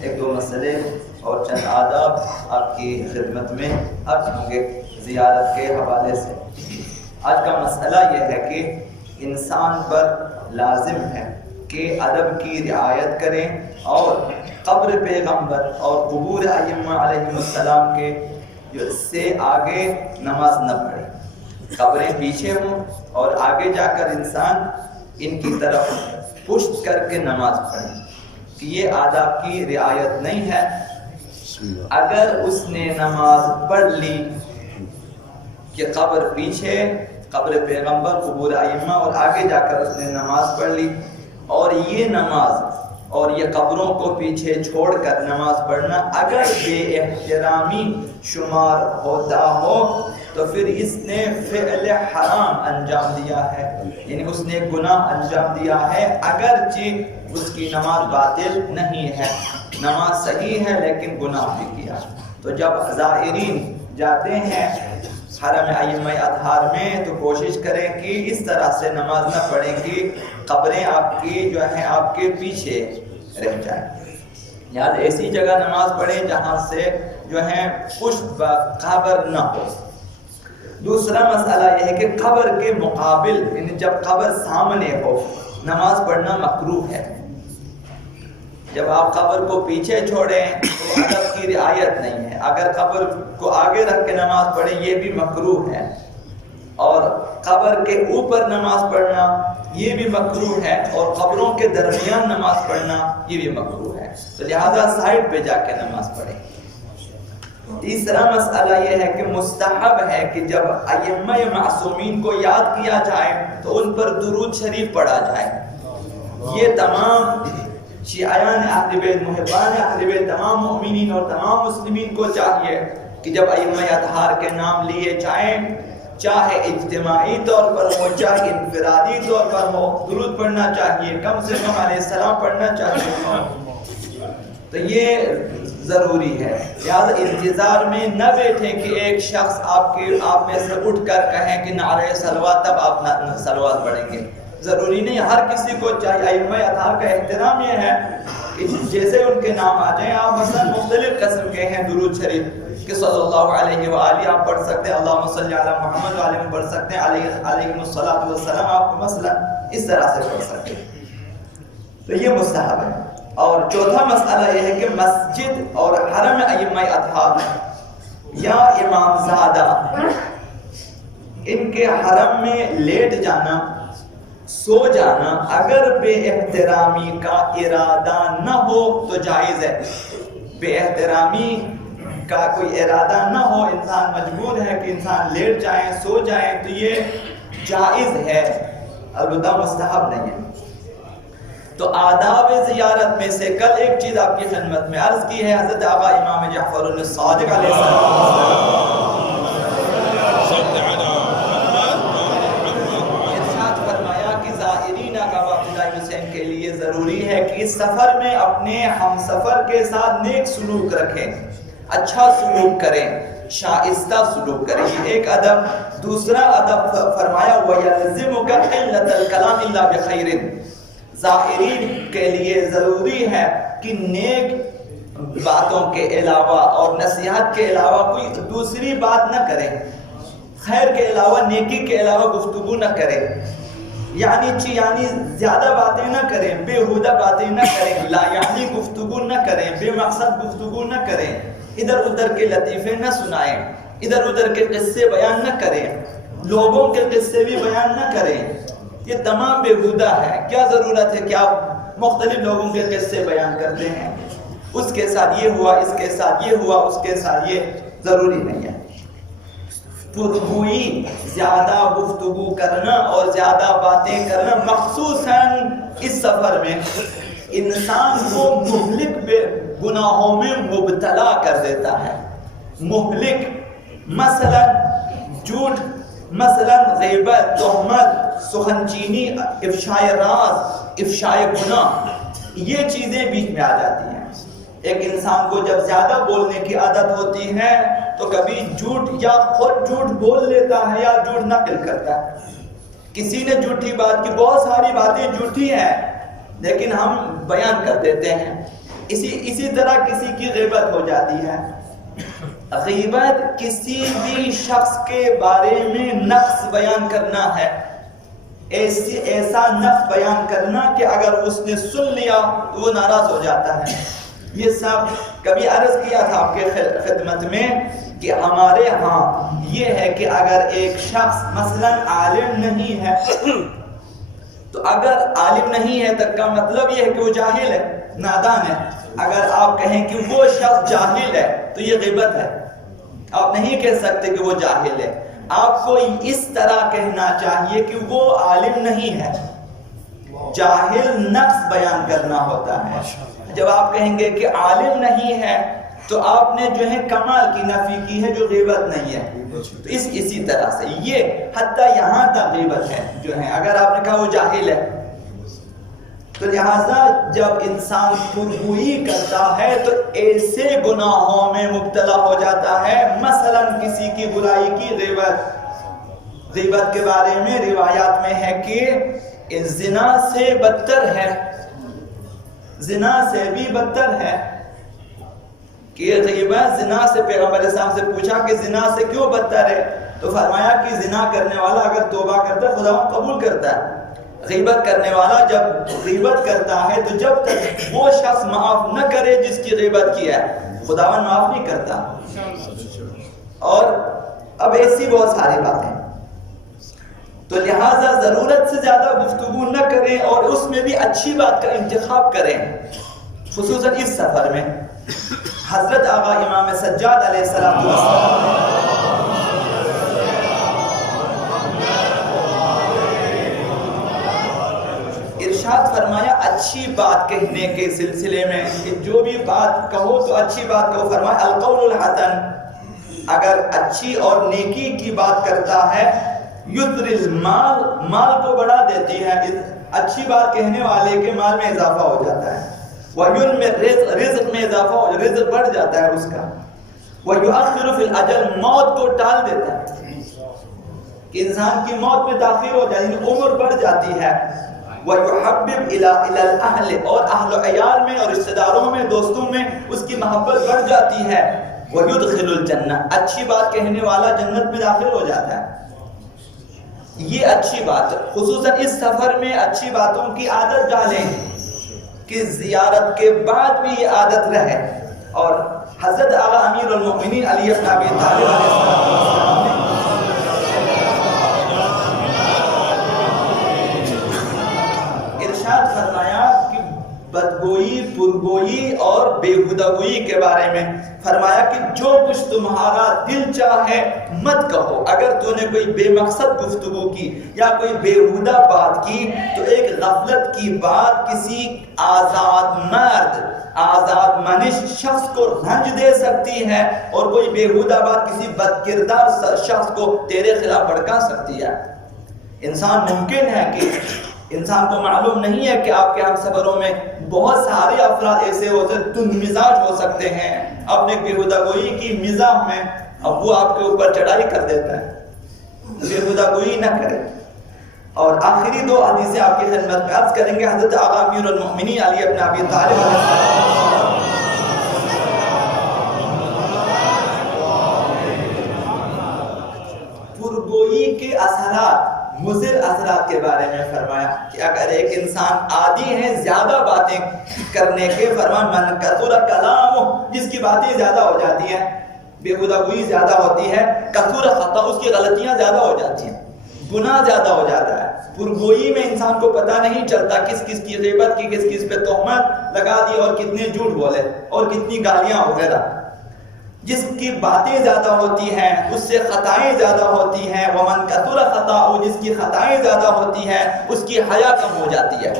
ایک دو مسئلے اور چند آداب آپ کی خدمت میں عرض ہوں گے زیارت کے حوالے سے۔ آج کا مسئلہ یہ ہے کہ انسان پر لازم ہے کہ ادب کی رعایت کریں اور قبر پیغمبر اور قبور ائمہ علیہم السلام کے جو سے آگے نماز نہ پڑھیں۔ قبریں پیچھے ہوں اور آگے جا کر انسان ان کی طرف پشت کر کے نماز پڑھیں کہ یہ آداب کی رعایت نہیں ہے۔ اگر اس نے نماز پڑھ لی کہ قبر پیچھے، قبر پیغمبر، قبور ائمہ اور آگے جا کر اس نے نماز پڑھ لی، اور یہ نماز اور یہ قبروں کو پیچھے چھوڑ کر نماز پڑھنا اگر بے احترامی شمار ہوتا ہو تو پھر اس نے فعل حرام انجام دیا ہے، یعنی اس نے گناہ انجام دیا ہے، اگرچہ اس کی نماز باطل نہیں ہے، نماز صحیح ہے لیکن گناہ بھی کیا۔ تو جب زائرین جاتے ہیں حرم ائمہ اطہار میں تو کوشش کریں کہ اس طرح سے نماز نہ پڑھیں کہ قبریں آپ کی جو ہیں آپ کے پیچھے رہ جائیں، یا ایسی جگہ نماز پڑھیں جہاں سے جو ہے پشت قبر نہ ہو۔ دوسرا مسئلہ یہ ہے کہ قبر کے مقابل، یعنی جب قبر سامنے ہو نماز پڑھنا مکروہ ہے۔ جب آپ قبر کو پیچھے چھوڑیں تو ادب کی رعایت نہیں ہے، اگر قبر کو آگے رکھ کے نماز پڑھیں یہ بھی مکروہ ہے، اور قبر کے اوپر نماز پڑھنا یہ بھی مکروہ ہے، اور قبروں کے درمیان نماز پڑھنا یہ بھی مکروہ ہے، تو لہذا سائڈ پہ جا کے نماز پڑھیں۔ تیسرا مسئلہ یہ ہے کہ مستحب ہے کہ جب ائمہ معصومین کو یاد کیا جائے تو ان پر درود شریف پڑھا جائے۔ یہ تمام شیعیان اہل بیت، محبان اہل بیت، تمام مومنین اور تمام مسلمین کو چاہیے کہ جب ائمہ اطہار کے نام لیے جائیں، چاہے اجتماعی طور پر ہو چاہے انفرادی طور پر ہو، درود پڑھنا چاہیے، کم سے کم علیہ السلام پڑھنا چاہیے، تو یہ ضروری ہے۔ لہذا انتظار میں نہ بیٹھیں کہ ایک شخص آپ میں سے اٹھ کر کہیں کہ نعرہ صلوات، تب آپ صلوات پڑھیں گے، ضروری نہیں۔ ہر کسی کو چاہیے، ائمہ اطہار کا احترام یہ ہے کہ جیسے ان کے نام آ جائیں، آپ مثلا مختلف قسم کے ہیں درود شریف کہ صلی اللہ علیہ وآلہ آپ پڑھ سکتے ہیں، اللہم صلی علی محمد وآلہ میں پڑھ سکتے ہیں، علیہ الصلاۃ والسلام آپ مثلا اس طرح سے پڑھ سکتے ہیں، تو یہ مستحب ہے۔ اور چوتھا مسئلہ یہ ہے کہ مسجد اور حرم ائمہ اطہار یا امام زادہ ان کے حرم میں لیٹ جانا، سو جانا اگر بے احترامی کا ارادہ نہ ہو تو جائز ہے۔ بے احترامی کا کوئی ارادہ نہ ہو، انسان مجبور ہے کہ انسان لیٹ جائیں، سو جائیں، تو یہ جائز ہے، البتہ مستحب نہیں ہے۔ تو آداب زیارت میں سے کل ایک چیز آپ کی خدمت میں عرض کی ہے، حضرت آقا امام جعفر الصادق علیہ السلام ارشاد فرمایا کہ زائرین کا واقعہ حسین کے لیے ضروری ہے کہ اس سفر میں اپنے ہم سفر کے ساتھ نیک سلوک رکھیں، اچھا سلوک کریں، شائستہ سلوک کریں، یہ ایک ادب۔ دوسرا ادب فرمایا وَيَلْزِمُكَ قِلَّةَ الْكَلَامِ إِلَّا بِخَيْرٍ، زائرین کے لیے ضروری ہے کہ نیک باتوں کے علاوہ اور نصیحت کے علاوہ کوئی دوسری بات نہ کریں، خیر کے علاوہ، نیکی کے علاوہ گفتگو نہ کریں، یعنی زیادہ باتیں نہ کریں، بےہودہ باتیں نہ کریں، لا یعنی گفتگو نہ کریں، بے مقصد گفتگو نہ کریں، ادھر ادھر کے لطیفے نہ سنائیں، ادھر ادھر کے قصے بیان نہ کریں، لوگوں کے قصے بھی بیان نہ کریں، یہ تمام بےہودہ ہے۔ کیا ضرورت ہے کہ آپ مختلف لوگوں کے قصے بیان کرتے ہیں، اس کے ساتھ یہ ہوا، اس کے ساتھ یہ ہوا، اس کے ساتھ یہ، ضروری نہیں ہے۔ پرگوئی، زیادہ گفتگو کرنا اور زیادہ باتیں کرنا مخصوصاً اس سفر میں انسان کو مہلک گناہوں میں مبتلا کر دیتا ہے۔ مہلک، مثلا جھوٹ، مثلا غیبت، تہمت، سخن چینی، افشائے راز، افشائے گناہ، یہ چیزیں بیچ میں آ جاتی ہیں۔ ایک انسان کو جب زیادہ بولنے کی عادت ہوتی ہے تو کبھی جھوٹ یا خود جھوٹ بول لیتا ہے یا جھوٹ نقل کرتا ہے۔ کسی نے جھوٹی بات کی، بہت ساری باتیں جھوٹی ہیں لیکن ہم بیان کر دیتے ہیں، اسی طرح کسی کی غیبت ہو جاتی ہے. غیبت کسی بھی شخص کے بارے میں نقص بیان کرنا ہے، ایسا نقص بیان کرنا کہ اگر اس نے سن لیا تو وہ ناراض ہو جاتا ہے. یہ سب کبھی عرض کیا تھا آپ کے خدمت میں کہ ہمارے ہاں یہ ہے کہ اگر ایک شخص مثلا عالم نہیں ہے، تو اگر عالم نہیں ہے تک کا مطلب یہ ہے کہ وہ جاہل ہے، نادان ہے. اگر آپ کہیں کہ وہ شخص جاہل ہے تو یہ غیبت ہے. آپ نہیں کہہ سکتے کہ وہ جاہل ہے، آپ کو اس طرح کہنا چاہیے کہ وہ عالم نہیں ہے. جاہل نقص بیان کرنا ہوتا ہے. جب آپ کہیں گے کہ عالم نہیں ہے تو آپ نے جو ہے کمال کی نفی کی ہے، جو غیبت نہیں ہے. تو اسی طرح سے یہ حتیٰ یہاں تک غیبت ہے جو ہے. اگر آپ نے کہا وہ جاہل ہے تو لہٰذا جب انسان خودگوئی کرتا ہے تو ایسے گناہوں میں مبتلا ہو جاتا ہے. مثلا کسی کی برائی کی غیبت کے بارے میں روایات میں ہے کہ زنا سے بدتر ہے، زنا سے بھی بدتر ہے. کہ غیبت زنا سے، پیغمبر اسلام سے پوچھا کہ زنا سے کیوں بدتر ہے، تو فرمایا کہ زنا کرنے والا اگر توبہ کرتا ہے خدا قبول کرتا ہے. غیبت کرنے والا جب غیبت کرتا ہے تو جب تک وہ شخص معاف نہ کرے جس کی غیبت کیا ہے، خداوند معاف نہیں کرتا. اور اب ایسی بہت ساری باتیں، تو لہٰذا ضرورت سے زیادہ گفتگو نہ کریں اور اس میں بھی اچھی بات کا انتخاب کریں. خصوصاً اس سفر میں حضرت آقا امام سجاد علیہ السلام ارشاد فرمایا اچھی بات کہنے کے سلسلے میں کہ جو بھی بات کہو تو اچھی بات کہو. فرمایا القول الحسن، اگر اچھی اور نیکی کی بات کرتا ہے یُدْرِ المال، مال کو بڑھا دیتی ہے. اچھی بات کہنے والے کے مال میں اضافہ ہو جاتا ہے. وَيُنْمِ رزق میں اضافہ ہو، رزق بڑھ جاتا ہے اس کا. وَيُؤَخِّرُ فِي الْأَجَلِ، موت کو ٹال دیتا ہے کہ انسان کی موت میں تاخیر ہو جاتی ہے، عمر بڑھ جاتی ہے. وَيُحَبِّبْ إِلَى الْأَهْلِ، اور اہل و عیال میں اور رشتہ داروں میں دوستوں میں اس کی محبت بڑھ جاتی ہے. وَيُدْخِلُ الْجَنَّةَ، اچھی بات کہنے والا جنت میں داخل ہو جاتا ہے. یہ اچھی بات، خصوصاً اس سفر میں اچھی باتوں کی عادت ڈالیں کہ زیارت کے بعد بھی یہ عادت رہے. اور حضرت آقا امیر المؤمنین علی بن ابی طالب علیہ السلام نے ارشاد فرمایا کہ بدگوئی، پرگوئی اور بےہودگوئی کے بارے میں فرمایا کہ جو کچھ تمہارا دل چاہے مت کہو. اگر تو نے کوئی بے مقصد گفتگو کی یا کوئی بےہودہ بات کی تو ایک غفلت کی بات کسی آزاد مرد، آزاد منش شخص کو رنج دے سکتی ہے، اور کوئی بےہودہ بات کسی بدکردار شخص کو تیرے خلاف بھڑکا سکتی ہے. انسان ممکن ہے کہ انسان کو معلوم نہیں ہے کہ آپ کے ہم سفروں میں بہت سارے افراد ایسے ہوتے ہیں تند مزاج ہو سکتے ہیں، اپنے بےہودہ گوئی کی مزاح میں اب وہ آپ کے اوپر چڑھائی کر دیتا ہے. بےہودہ گوئی نہ کرے. اور آخری دو حدیثیں آپ کی خدمت میں عرض کریں گے. حضرت آقا امیر المؤمنین علی بن ابی طالب علیہ السلام پرگوئی کے اثرات، مضر اثرات کے بارے میں فرمایا کہ اگر ایک انسان عادی ہے زیادہ باتیں کرنے کے، فرمایا من کثر کلامہ، جس کی باتیں زیادہ ہو جاتی ہیں، بےہودہ گوئی زیادہ ہوتی ہے، کثر خطا، اس کی غلطیاں زیادہ ہو جاتی ہیں، گناہ زیادہ ہو جاتا ہے. پرگوئی میں انسان کو پتہ نہیں چلتا کس کس کی غیبت کی، کس کس پہ تہمت لگا دی اور کتنے جھوٹ بولے اور کتنی گالیاں وغیرہ. جس کی باتیں زیادہ ہوتی ہیں اس سے خطائیں زیادہ ہوتی ہیں. ومن کثر خطاؤ، جس کی خطائیں زیادہ ہوتی ہیں اس کی حیا کم ہو جاتی ہے.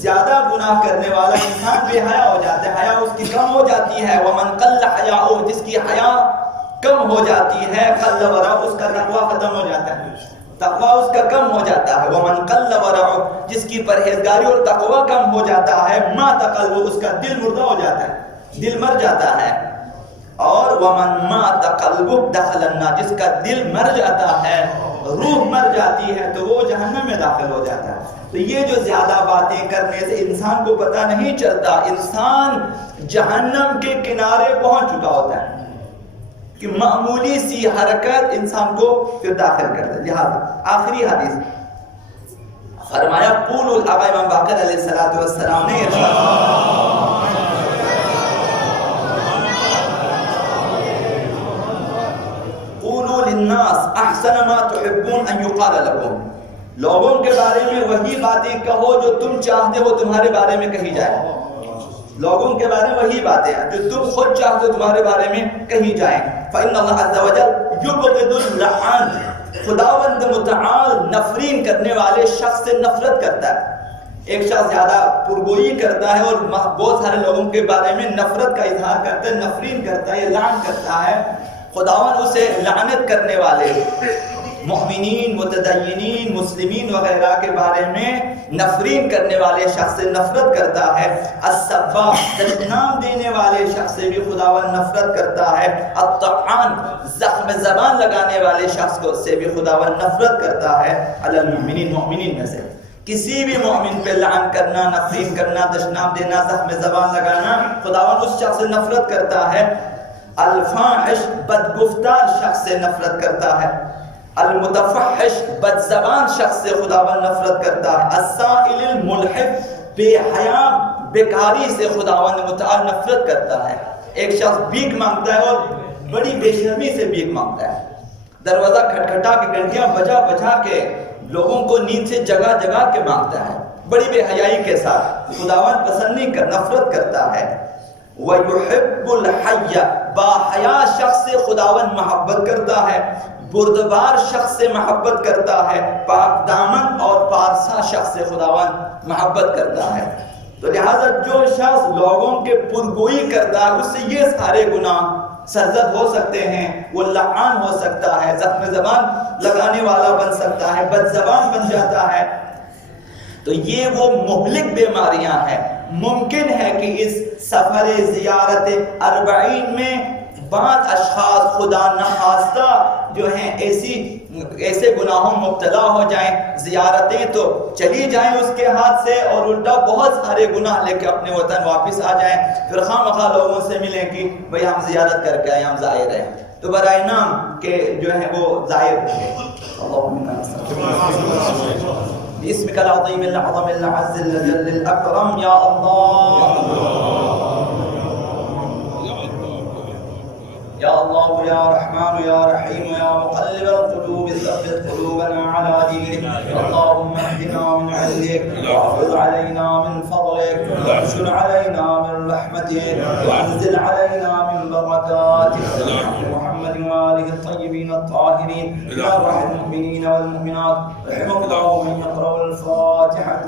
زیادہ گناہ کرنے والا انسان بے حیا ہو جاتا ہے، حیا اس کی کم ہو جاتی ہے. ومن قل حیاؤ، جس کی حیا کم ہو جاتی ہے، قل ورع، اس کا تقوی ختم ہو جاتا ہے، تقوی اس کا کم ہو جاتا ہے. ومن قل ورع، جس کی پرہیزگاری اور تقوی کم ہو جاتا ہے، مات قلبہ، اس کا دل مردہ ہو جاتا ہے، دل مر جاتا ہے. اور وَمَنْ مَاتَ قَلْبُهُ دَخَلَ النَّارِ، جس کا دل مر جاتا ہے، روح مر جاتی ہے تو وہ جہنم میں داخل ہو جاتا ہے۔ تو یہ جو زیادہ باتیں کرنے سے انسان کو پتہ نہیں چلتا، انسان جہنم کے کنارے پہنچ چکا ہوتا ہے کہ معمولی سی حرکت انسان کو پھر داخل کر دے۔ لہذا آخری حدیث فرمایا قولوا، آقا امام باقر علیہ السلام نے قولوا للناس احسن ما تحبون ان يقال لكم، لوگوں کے بارے میں وہی باتیں کہو جو تم چاہتے ہو تمہارے بارے میں کہی جائے۔ لوگوں کے بارے میں وہی باتیں ہیں جو تم خود چاہتے ہو تمہارے بارے میں کہی جائیں۔ فإن اللہ عز وجل یبغض اللعان، خداوند متعال نفرین کرنے والے شخص سے نفرت کرتا ہے۔ ایک شخص زیادہ پرگوئی کرتا ہے اور بہت سارے لوگوں کے بارے میں نفرت کا اظہار کرتا ہے، نفرین کرتا ہے، لعن کرتا ہے، خداوند اسے لعنت کرنے والے مومنین، متدینین، مسلمین وغیرہ کے بارے میں نفرین کرنے والے شخص سے نفرت کرتا ہے۔ السباب، بدنام دینے والے شخص سے بھی خداوند نفرت کرتا ہے۔ الطعان، زخم زبان لگانے والے شخص کو سے بھی خداوند نفرت کرتا ہے۔ علی المؤمنین، مومنین میں سے کسی بھی مومن پہ لعن کرنا، نفرین کرنا، دشنام دینا، زخم زبان لگانا، خداوند اس شخص سے نفرت کرتا ہے۔ الفاحش، بدگفتار شخص سے نفرت کرتا ہے۔ المتفحش، بد زبان شخص سے خداوند نفرت کرتا ہے۔ السائل الملحف، بے حیا بیکاری سے خداوند متعال نفرت کرتا ہے۔ ایک شخص بھیک مانگتا ہے اور بڑی بے شرمی سے بھیک مانگتا ہے، دروازہ کھٹکھٹا کے، گھنٹیاں بجا بجا کے لوگوں کو نیند سے جگا جگا کے مانگتا ہے، بڑی بے حیائی کے ساتھ، خداوند پسند نہیں کر، نفرت کرتا ہے۔ وَيُحِبُّ الْحَيَّ، باحیا شخص سے خداوند محبت کرتا ہے، بردبار شخص سے محبت کرتا ہے، پاک دامن اور پارسا شخص سے خداوند محبت کرتا ہے۔ تو لہٰذا جو شخص لوگوں کے پرگوئی کرتا ہے اس سے یہ سارے گناہ سرزد ہو سکتے ہیں، وہ لعان ہو سکتا ہے، زخم زبان لگانے والا بن سکتا ہے، بد زبان بن جاتا ہے۔ تو یہ وہ مہلک بیماریاں ہیں۔ ممکن ہے کہ اس سفر زیارت 40 میں بعض اشخاص خدا نخواستہ جو ہیں ایسے گناہوں مبتلا ہو جائیں، زیارتیں تو چلی جائیں اس کے ہاتھ سے اور الٹا بہت سارے گناہ لے کے اپنے وطن واپس آ جائیں، پھر خواہ مخواہ لوگوں سے ملیں کہ بھئی ہم زیارت کر کے آئے، ہم زائر ہیں، تو برائے نام کہ جو ہے وہ زائر ہیں۔ باسمك العظيم الأعظم الأعز الجل الأكرم يا الله، يا الله يا رحمن يا رحيم يا مقلب القلوب ثبت قلوبنا على دينك، اللهم اهدنا من عندك واحفظ علينا من فضلك وانشر علينا من رحمتك وانزل علينا من بركاتك، محمد وآله الطيبين الطاهرين، يا رحم المؤمنين والمؤمنات، رحمك الله من يقرأ الفاتحة